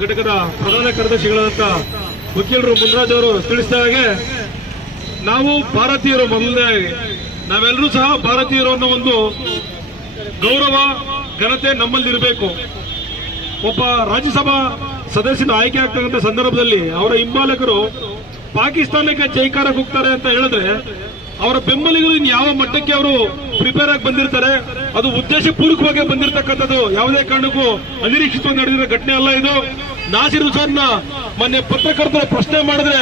ಘಟಕದ ಪ್ರಧಾನ ಕಾರ್ಯದರ್ಶಿಗಳಾದಂಥ ವಕೀಲರು ಮುನ್ರಾಜ್ ಅವರು ತಿಳಿಸಿದ ಹಾಗೆ ನಾವು ಭಾರತೀಯರು, ಮೊದಲನೇ ನಾವೆಲ್ಲರೂ ಸಹ ಭಾರತೀಯರು ಅನ್ನೋ ಒಂದು ಗೌರವ ಘನತೆ ನಮ್ಮಲ್ಲಿರಬೇಕು. ಒಬ್ಬ ರಾಜ್ಯಸಭಾ ಸದಸ್ಯನ ಆಯ್ಕೆ ಆಗ್ತಕ್ಕಂಥ ಸಂದರ್ಭದಲ್ಲಿ ಅವರ ಹಿಂಬಾಲಕರು ಪಾಕಿಸ್ತಾನಕ್ಕೆ ಜೈಕಾರ ಕೂಗ್ತಾರೆ ಅಂತ ಹೇಳಿದ್ರೆ ಅವರ ಬೆಂಬಲಿಗರು ಇನ್ನು ಯಾವ ಮಟ್ಟಕ್ಕೆ ಅವರು ಪ್ರಿಪೇರ್ ಆಗಿ ಬಂದಿರ್ತಾರೆ, ಅದು ಉದ್ದೇಶಪೂರ್ವಕವಾಗಿ ಬಂದಿರತಕ್ಕಂಥದ್ದು. ಯಾವುದೇ ಕಾರಣಕ್ಕೂ ಅನಿರೀಕ್ಷಿತವಾಗಿ ನಡೆದಿರೋ ಘಟನೆ ಅಲ್ಲ ಇದು. ನಾಸಿರ್ ಹುಸೇನ್ನ ಮೊನ್ನೆ ಪತ್ರಕರ್ತರು ಪ್ರಶ್ನೆ ಮಾಡಿದ್ರೆ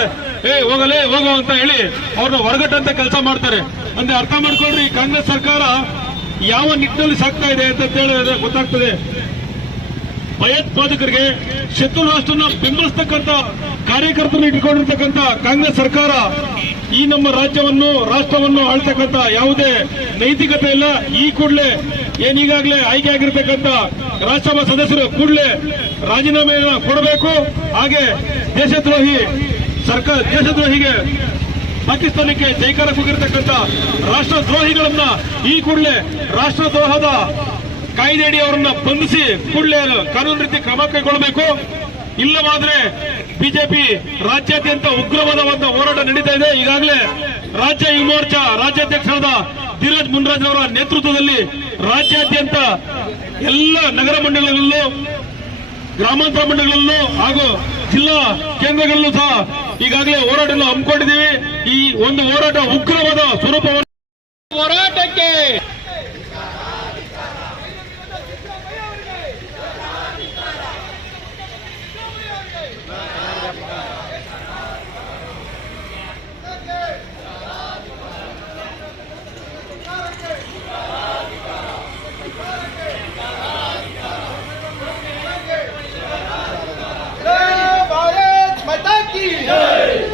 ಹೋಗಲೇ ಹೋಗೋ ಅಂತ ಹೇಳಿ ಅವ್ರನ್ನ ಹೊರಗಟ್ಟಂತ ಕೆಲಸ ಮಾಡ್ತಾರೆ. ಅಂದ್ರೆ ಅರ್ಥ ಮಾಡ್ಕೊಳ್ರಿ, ಕಾಂಗ್ರೆಸ್ ಸರ್ಕಾರ ಯಾವ ನಿಟ್ಟಿನಲ್ಲಿ ಸಾಕ್ತಾ ಇದೆ ಅಂತ ಹೇಳಿದ್ರೆ ಗೊತ್ತಾಗ್ತದೆ. ಭಯೋತ್ಪಾದಕರಿಗೆ ಶತ್ರು ರಾಷ್ಟ್ರನ ಬೆಂಬಲಿಸತಕ್ಕಂಥ ಕಾರ್ಯಕರ್ತರನ್ನು ಇಟ್ಕೊಂಡಿರ್ತಕ್ಕಂಥ ಕಾಂಗ್ರೆಸ್ ಸರ್ಕಾರ ಈ ನಮ್ಮ ರಾಷ್ಟ್ರವನ್ನು ಆಳ್ತಕ್ಕಂಥ ಯಾವುದೇ ನೈತಿಕತೆ ಇಲ್ಲ. ಈ ಕೂಡಲೇ ಏನೀಗಾಗಲೇ ಆಯ್ಕೆ ಆಗಿರ್ತಕ್ಕಂಥ ರಾಜ್ಯಸಭಾ ಸದಸ್ಯರು ಕೂಡಲೇ ರಾಜೀನಾಮೆಯನ್ನು ಕೊಡಬೇಕು. ಹಾಗೆ ದೇಶದ್ರೋಹಿಗೆ ಪಾಕಿಸ್ತಾನಕ್ಕೆ ಜೈಕಾರ ಕೂಗಿರ್ತಕ್ಕಂಥ ರಾಷ್ಟ್ರದ್ರೋಹಿಗಳನ್ನ ಈ ಕೂಡಲೇ ರಾಷ್ಟ್ರದ್ರೋಹದ ಕಾಯ್ದೆಯಡಿ ಅವರನ್ನ ಬಂಧಿಸಿ ಕೂಡಲೇ ಕಾನೂನು ರೀತಿ ಕ್ರಮ ಕೈಗೊಳ್ಳಬೇಕು. ಇಲ್ಲವಾದ್ರೆ ಬಿಜೆಪಿ ರಾಜ್ಯಾದ್ಯಂತ ಉಗ್ರವಾದ ಒಂದು ಹೋರಾಟ ನಡೀತಾ ಇದೆ. ಈಗಾಗಲೇ ರಾಜ್ಯ ಯುವ ಮೋರ್ಚಾ ರಾಜ್ಯಾಧ್ಯಕ್ಷರಾದ ಧೀರಜ್ ಮುನ್ರಾಜ್ ಅವರ ನೇತೃತ್ವದಲ್ಲಿ ರಾಜ್ಯಾದ್ಯಂತ ಎಲ್ಲ ನಗರ ಮಂಡಲಗಳಲ್ಲೂ, ಗ್ರಾಮಾಂತರ ಮಂಡಲಗಳಲ್ಲೂ ಹಾಗೂ ಜಿಲ್ಲಾ ಕೇಂದ್ರಗಳಲ್ಲೂ ಸಹ ಈಗಾಗಲೇ ಹೋರಾಟವನ್ನು ಹಮ್ಮಿಕೊಂಡಿದ್ದೀವಿ. ಈ ಒಂದು ಹೋರಾಟ ಉಗ್ರವಾದ ಸ್ವರೂಪವನ್ನು ಹೋರಾಟಕ್ಕೆ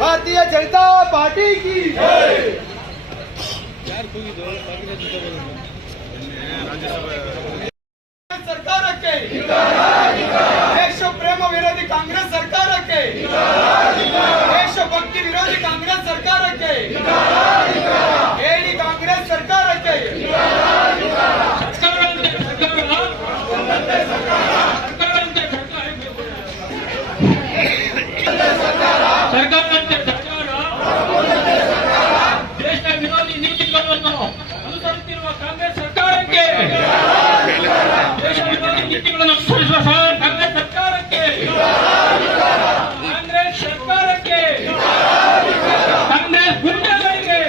भारतीय जनता पार्टी की ಸರ್ಕಾರಕ್ಕೆ ದೇಶ ಪ್ರೇಮ ವಿರೋಧಿ ಕಾಂಗ್ರೆಸ್ ಸರ್ಕಾರಕ್ಕೆ, ದೇಶಭಕ್ತಿ ವಿರೋಧಿ ಕಾಂಗ್ರೆಸ್ ಸರ್ಕಾರಕ್ಕೆ, ಹೇಳಿ ಕಾಂಗ್ರೆಸ್ ಸರ್ಕಾರಕ್ಕೆ ದೇಶ ವಿರೋಧಿ ನೀತಿಗಳನ್ನು ಅನುಸರಿಸುತ್ತಿರುವ ಕಾಂಗ್ರೆಸ್ ಸರ್ಕಾರಕ್ಕೆ, ದೇಶ ವಿರೋಧಿ ನೀತಿಗಳನ್ನು ಅನುಸರಿಸುವ ಕಾಂಗ್ರೆಸ್ ಸರ್ಕಾರಕ್ಕೆ, ಕಾಂಗ್ರೆಸ್ ಸರ್ಕಾರಕ್ಕೆ, ಕಾಂಗ್ರೆಸ್ ಗುಂಡಗಳಿಗೆ,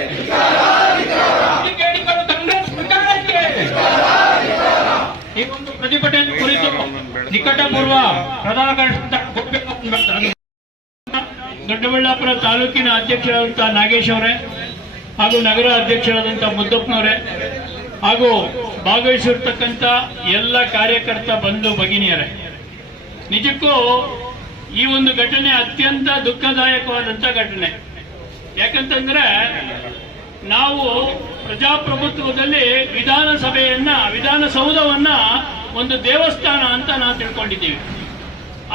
ಕಾಂಗ್ರೆಸ್ ಸರ್ಕಾರಕ್ಕೆ ಈ ಒಂದು ಪ್ರತಿಭಟನೆ ಕುರಿತು ನಿಕಟಪೂರ್ವ ಪ್ರಧಾನ ಕಾರ್ಯದರ್ಶಿ ದೊಡ್ಡಬಳ್ಳಾಪುರ ತಾಲೂಕಿನ ಅಧ್ಯಕ್ಷರಾದಂತಹ ನಾಗೇಶ್ ಅವರೇ ಹಾಗೂ ನಗರ ಅಧ್ಯಕ್ಷರಾದಂತಹ ಮುದ್ದಪ್ಪನವರೇ ಹಾಗೂ ಭಾಗವಹಿಸಿರ್ತಕ್ಕಂಥ ಎಲ್ಲ ಕಾರ್ಯಕರ್ತ ಬಂಧು ಭಗಿನಿಯರೇ, ನಿಜಕ್ಕೂ ಈ ಒಂದು ಘಟನೆ ಅತ್ಯಂತ ದುಃಖದಾಯಕವಾದಂಥ ಘಟನೆ. ಯಾಕಂತಂದ್ರೆ ನಾವು ಪ್ರಜಾಪ್ರಭುತ್ವದಲ್ಲಿ ವಿಧಾನಸೌಧವನ್ನ ಒಂದು ದೇವಸ್ಥಾನ ಅಂತ ನಾವು ತಿಳ್ಕೊಂಡಿದ್ದೀವಿ.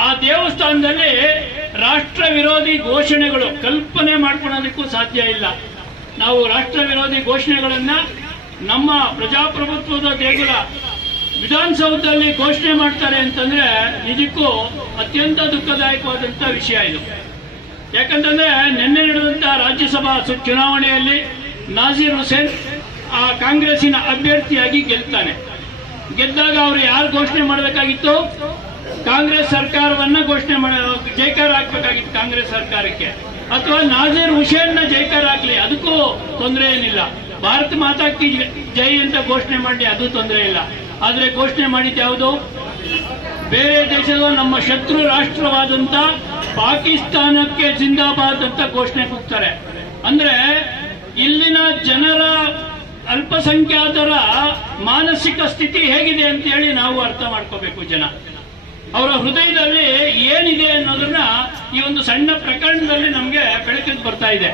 ಆ ದೇವಸ್ಥಾನದಲ್ಲಿ ರಾಷ್ಟ್ರ ವಿರೋಧಿ ಘೋಷಣೆಗಳು ಕಲ್ಪನೆ ಮಾಡ್ಕೊಳ್ಳೋದಕ್ಕೂ ಸಾಧ್ಯ ಇಲ್ಲ. ನಾವು ರಾಷ್ಟ್ರ ವಿರೋಧಿ ಘೋಷಣೆಗಳನ್ನ ನಮ್ಮ ಪ್ರಜಾಪ್ರಭುತ್ವದ ದೇಗುಲ ವಿಧಾನಸೌಧದಲ್ಲಿ ಘೋಷಣೆ ಮಾಡ್ತಾರೆ ಅಂತಂದ್ರೆ ನಿಜಕ್ಕೂ ಅತ್ಯಂತ ದುಃಖದಾಯಕವಾದಂಥ ವಿಷಯ ಇದು. ಯಾಕಂತಂದ್ರೆ ನಿನ್ನೆ ನಡೆದಂತಹ ರಾಜ್ಯಸಭಾ ಚುನಾವಣೆಯಲ್ಲಿ ನಾಸೀರ್ ಹುಸೇನ್ ಆ ಕಾಂಗ್ರೆಸ್ಸಿನ ಅಭ್ಯರ್ಥಿಯಾಗಿ ಗೆದ್ದಾಗ ಅವರು ಯಾರು ಘೋಷಣೆ ಮಾಡಬೇಕಾಗಿತ್ತು? ಕಾಂಗ್ರೆಸ್ ಸರ್ಕಾರವನ್ನ ಘೋಷಣೆ ಜೈಕಾರ ಹಾಕ್ಬೇಕಾಗಿತ್ತು ಕಾಂಗ್ರೆಸ್ ಸರ್ಕಾರಕ್ಕೆ, ಅಥವಾ ನಾಸೀರ್ ಹುಸೇನ್ನ ಜೈಕಾರ ಹಾಕ್ಲಿ, ಅದಕ್ಕೂ ತೊಂದರೆ ಏನಿಲ್ಲ. ಭಾರತ ಮಾತಾ ಕಿ ಜೈ ಅಂತ ಘೋಷಣೆ ಮಾಡಿ ಅದು ತೊಂದರೆ ಇಲ್ಲ. ಆದ್ರೆ ಘೋಷಣೆ ಮಾಡಿದ್ದು ಯಾವುದು? ಬೇರೆ ದೇಶದ ನಮ್ಮ ಶತ್ರು ರಾಷ್ಟ್ರವಾದಂತ ಪಾಕಿಸ್ತಾನಕ್ಕೆ ಜಿಂದಾಬಾದ್ ಅಂತ ಘೋಷಣೆ ಕೂಗ್ತಾರೆ. ಅಂದ್ರೆ ಇಲ್ಲಿನ ಜನರ ಅಲ್ಪಸಂಖ್ಯಾತರ ಮಾನಸಿಕ ಸ್ಥಿತಿ ಹೇಗಿದೆ ಅಂತ ಹೇಳಿ ನಾವು ಅರ್ಥ ಮಾಡ್ಕೋಬೇಕು. ಜನ ಅವರ ಹೃದಯದಲ್ಲಿ ಏನಿದೆ ಅನ್ನೋದನ್ನ ಈ ಒಂದು ಸಣ್ಣ ಪ್ರಕರಣದಲ್ಲಿ ನಮ್ಗೆ ಬೆಳಕಿಗೆ ಬರ್ತಾ ಇದೆ.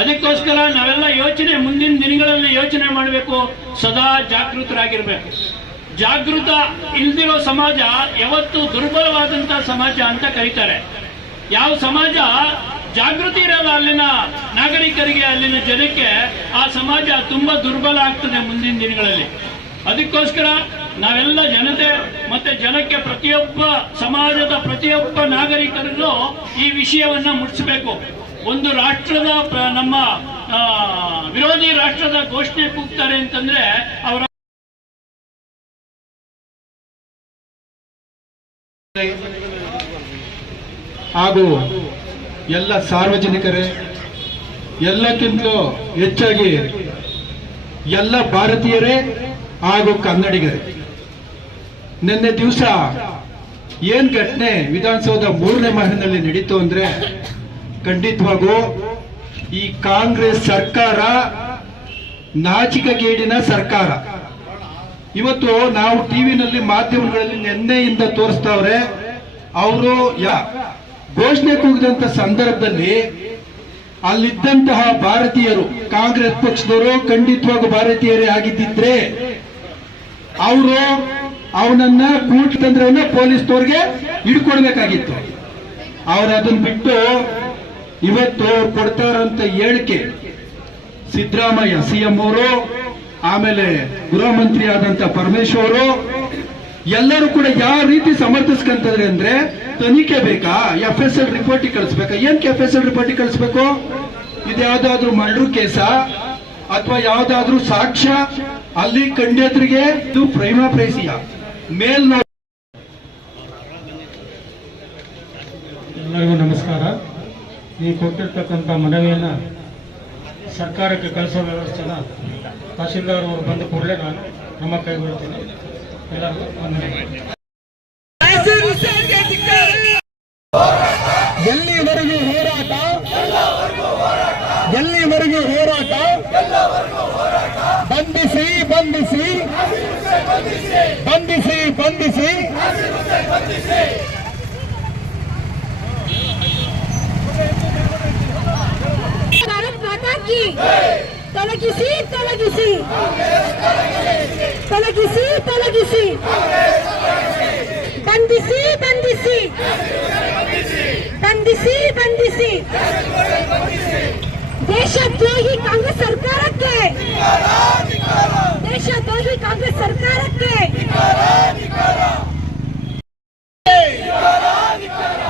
ಅದಕ್ಕೋಸ್ಕರ ನಾವೆಲ್ಲ ಮುಂದಿನ ದಿನಗಳಲ್ಲಿ ಯೋಚನೆ ಮಾಡಬೇಕು, ಸದಾ ಜಾಗೃತರಾಗಿರ್ಬೇಕು. ಜಾಗೃತ ಇಲ್ದಿರೋ ಸಮಾಜ ಯಾವತ್ತು ದುರ್ಬಲವಾದಂತಹ ಸಮಾಜ ಅಂತ ಕರೀತಾರೆ. ಯಾವ ಸಮಾಜ ಜಾಗೃತಿ ಇರಲ್ಲ ಅಲ್ಲಿನ ನಾಗರಿಕರಿಗೆ, ಅಲ್ಲಿನ ಜನಕ್ಕೆ, ಆ ಸಮಾಜ ತುಂಬಾ ದುರ್ಬಲ ಆಗ್ತದೆ ಮುಂದಿನ ದಿನಗಳಲ್ಲಿ. ಅದಕ್ಕೋಸ್ಕರ ನಾವೆಲ್ಲ ಜನತೆ ಮತ್ತೆ ಜನಕ್ಕೆ ಪ್ರತಿಯೊಬ್ಬ ಸಮಾಜದ ಪ್ರತಿಯೊಬ್ಬ ನಾಗರಿಕರಿಗೂ ಈ ವಿಷಯವನ್ನ ಮುಟ್ಟಿಸಬೇಕು. ಒಂದು ರಾಷ್ಟ್ರದ ನಮ್ಮ ವಿರೋಧಿ ರಾಷ್ಟ್ರದ ಘೋಷಣೆ ಕೂಗ್ತಾರೆ ಅಂತಂದ್ರೆ ಅವರ ಹಾಗೂ ಎಲ್ಲ ಸಾರ್ವಜನಿಕರೇ, ಎಲ್ಲಕ್ಕಿಂತಲೂ ಹೆಚ್ಚಾಗಿ ಎಲ್ಲ ಭಾರತೀಯರೇ ಹಾಗೂ ಕನ್ನಡಿಗರೇ, ನಿನ್ನೆ ದಿವಸ ಏನ್ ಘಟನೆ ವಿಧಾನಸೌಧ 3ನೇ ಮಹಲಿನಲ್ಲಿ ನಡೀತು ಅಂದ್ರೆ ಖಂಡಿತವಾಗೂ ಈ ಕಾಂಗ್ರೆಸ್ ಸರ್ಕಾರ ನಾಚಿಕೆಗೇಡಿನ ಸರ್ಕಾರ. ಇವತ್ತು ನಾವು ಟಿವಿನಲ್ಲಿ ಮಾಧ್ಯಮಗಳಲ್ಲಿ ನಿನ್ನೆಯಿಂದ ತೋರಿಸ್ತಾವ್ರೆ, ಅವರು ಘೋಷಣೆ ಕೂಗಿದಂತ ಸಂದರ್ಭದಲ್ಲಿ ಅಲ್ಲಿದ್ದಂತಹ ಭಾರತೀಯರು, ಕಾಂಗ್ರೆಸ್ ಪಕ್ಷದವರು ಖಂಡಿತವಾಗೂ ಭಾರತೀಯರೇ ಆಗಿದ್ದಿದ್ರೆ ಅವರು ಅವನನ್ನ ಕೂಟತಂತ್ರವನ್ನ ಪೊಲೀಸ್ನವ್ರಿಗೆ ಹಿಡ್ಕೊಡ್ಬೇಕಾಗಿತ್ತು. ಅವ್ರು ಅದನ್ನ ಬಿಟ್ಟು ಇವತ್ತು ಕೊಡ್ತಾ ಇರೋಂತ ಹೇಳಿಕೆ ಸಿದ್ದರಾಮಯ್ಯ ಸಿಎಂ ಅವರು, ಆಮೇಲೆ ಗೃಹ ಮಂತ್ರಿ ಆದಂತ ಪರಮೇಶ್ವರ್ ಎಲ್ಲರೂ ಕೂಡ ಯಾವ ರೀತಿ ಸಮರ್ಥಿಸ್ಕೊಂತಾರೆ ಅಂದ್ರೆ, ತನಿಖೆ ಬೇಕಾ, FSL ರಿಪೋರ್ಟ್ ಕಳಿಸ್ಬೇಕಾ? ಏನಕ್ಕೆ FSL ರಿಪೋರ್ಟ್ ಕಳಿಸ್ಬೇಕು? ಇದು ಯಾವ್ದಾದ್ರು ಮರ್ಡರ್ ಕೇಸ ಅಥವಾ ಯಾವ್ದಾದ್ರು ಸಾಕ್ಷ್ಯ ಅಲ್ಲಿ ಕಂಡೆದ್ರಿಗೆ ಇದು ಪ್ರೈಮಾ ಫೇಸಿಯ ಮೇಲ್. ಎಲ್ಲರಿಗೂ ನಮಸ್ಕಾರ. ಈ ಕೊಟ್ಟಿರ್ತಕ್ಕಂಥ ಮನವಿಯನ್ನ ಸರ್ಕಾರಕ್ಕೆ ಕಳಿಸೋ ವ್ಯವಸ್ಥೆನ ತಹಶೀಲ್ದಾರ್ ಅವರು ಬಂದ ಕೂಡಲೇ ನಾನು ಕ್ರಮ ಕೈಗೊಳ್ತೀನಿ. ಎಲ್ಲರಿಗೂ ವಂದನೆ. ಎಲ್ಲಿವರೆಗೂ ಹೋರಾಟ, ಎಲ್ಲಿವರೆಗೂ ಹೋರಾಟ, ಬಂಧಿಸಿ ಬಂಧಿಸಿ ಬಂಧಿಸಿ ಬಂಧಿಸಿ ಭಾರತ್ ಮಾತಾ ಕಿ ತೊಲಗಿಸಿ ತೊಲಗಿಸಿ ತೊಲಗಿಸಿ ತೊಲಗಿಸಿ ಬಂಧಿಸಿ ಬಂಧಿಸಿ ಬಂಧಿಸಿ ಬಂಧಿಸಿ ದೇಶದ್ರೋಹಿ ಕಾಂಗ್ರೆಸ್ ಸರ್ಕಾರಕ್ಕೆ, ದೇಶದ್ರೋಹಿ ಕಾಂಗ್ರೆಸ್ ಸರ್ಕಾರಕ್ಕೆ,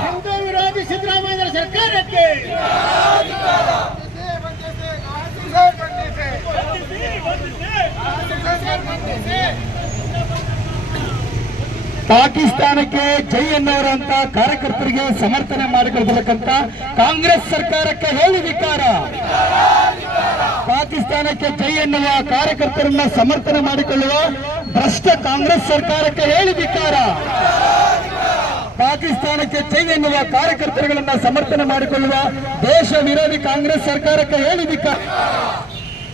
ಹಿಂದೂ ವಿರೋಧಿ ಸಿದ್ದರಾಮಯ್ಯ ಸರ್ಕಾರಕ್ಕೆ ಪಾಕಿಸ್ತಾನಕ್ಕೆ ಜೈ ಅನ್ನೋರಂತ ಕಾರ್ಯಕರ್ತರಿಗೆ ಸಮರ್ಥನೆ ಮಾಡಿಕೊಳ್ಬೇಕಂತ ಕಾಂಗ್ರೆಸ್ ಸರ್ಕಾರಕ್ಕೆ ಹೇಳಿ ಧಿಕ್ಕಾರ. ಪಾಕಿಸ್ತಾನಕ್ಕೆ ಜೈ ಎನ್ನುವ ಕಾರ್ಯಕರ್ತರನ್ನ ಸಮರ್ಥನೆ ಮಾಡಿಕೊಳ್ಳುವ ಭ್ರಷ್ಟ ಕಾಂಗ್ರೆಸ್ ಸರ್ಕಾರಕ್ಕೆ ಹೇಳಿ ಧಿಕ್ಕಾರ. ಪಾಕಿಸ್ತಾನಕ್ಕೆ ಜೈ ಎನ್ನುವ ಕಾರ್ಯಕರ್ತರುಗಳನ್ನ ಸಮರ್ಥನೆ ಮಾಡಿಕೊಳ್ಳುವ ದೇಶ ವಿರೋಧಿ ಕಾಂಗ್ರೆಸ್ ಸರ್ಕಾರಕ್ಕೆ ಹೇಳಿ ಧಿಕ್ಕಾರ.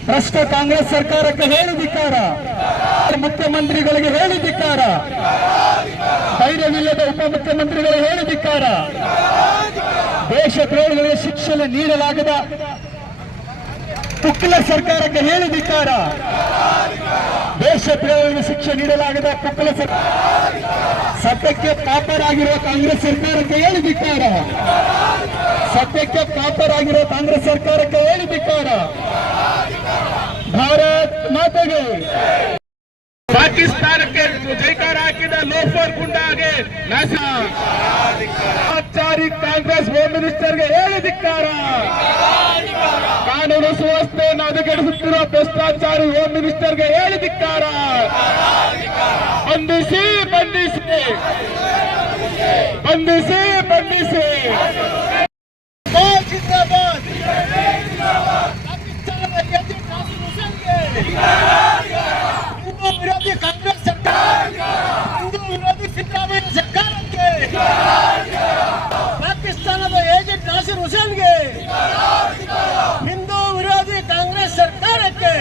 ಭ್ರಷ್ಟ ಕಾಂಗ್ರೆಸ್ ಸರ್ಕಾರಕ್ಕೆ ಹೇಳಿ ಧಿಕ್ಕಾರ. ಮುಖ್ಯಮಂತ್ರಿಗಳಿಗೆ ಹೇಳಿ ಧಿಕ್ಕಾರ. ಧೈರ್ಯವಿಲ್ಲದ ಉಪಮುಖ್ಯಮಂತ್ರಿಗಳಿಗೆ ಹೇಳಿ ಧಿಕ್ಕಾರ. ದೇಶದ್ರೋಹಿಗಳಿಗೆ ಶಿಕ್ಷೆ ನೀಡಲಾಗದ ತುಕ್ಲ ಸರ್ಕಾರಕ್ಕೆ ಹೇಳಿ ಧಿಕ್ಕಾರ. ದೇಶದ್ರೋಹಿಗಳಿಗೆ ಶಿಕ್ಷೆ ನೀಡಲಾಗದ ತುಕ್ಲ ಸತ್ಯಕ್ಕೆ ಪಾಪರಾಗಿರುವ ಕಾಂಗ್ರೆಸ್ ಸರ್ಕಾರಕ್ಕೆ ಹೇಳಿ ಧಿಕ್ಕಾರ. ಸತ್ಯಕ್ಕೆ ಪಾಪರಾಗಿರುವ ಕಾಂಗ್ರೆಸ್ ಸರ್ಕಾರಕ್ಕೆ ಹೇಳಿ ಧಿಕ್ಕಾರ. ಭಾರತ್ ಮಾತೆಗೆ. ಪಾಕಿಸ್ತಾನಕ್ಕೆ ಜೈಕಾರ ಹಾಕಿದ ಲೋಫರ್ ಗುಂಡಾಗೆ ನಾಸಾಚಾರಿ ಕಾಂಗ್ರೆಸ್ ಹೋಮ್ ಮಿನಿಸ್ಟರ್ಗೆ ಹೇಳಿ ಧಿಕ್ಕಾರ. ಕಾನೂನು ಸುವ್ಯವಸ್ಥೆಯನ್ನು ಹದಗೆಡಿಸುತ್ತಿರುವ ಭ್ರಷ್ಟಾಚಾರಿ ಹೋಮ್ ಮಿನಿಸ್ಟರ್ಗೆ ಹೇಳಿ ಧಿಕ್ಕಾರ. ಬಂಧಿಸಿ ಬಂಧಿಸಿ ಬಂಧಿಸಿ ಬಂಧಿಸಿ. ಜಿಂದಾಬಾದ್. ಹಿಂದೂ ವಿರೋಧಿ ಕಾಂಗ್ರೆಸ್ ಸರ್ಕಾರ, ಹಿಂದೂ ವಿರೋಧಿ ಸಿದ್ದರಾಮಯ್ಯ ಸರ್ಕಾರಕ್ಕೆ, ಪಾಕಿಸ್ತಾನದ ಏಜೆಂಟ್ ನಾಸಿರ್ ಹುಸೇನ್ಗೆ, ಹಿಂದೂ ವಿರೋಧಿ ಕಾಂಗ್ರೆಸ್ ಸರ್ಕಾರಕ್ಕೆ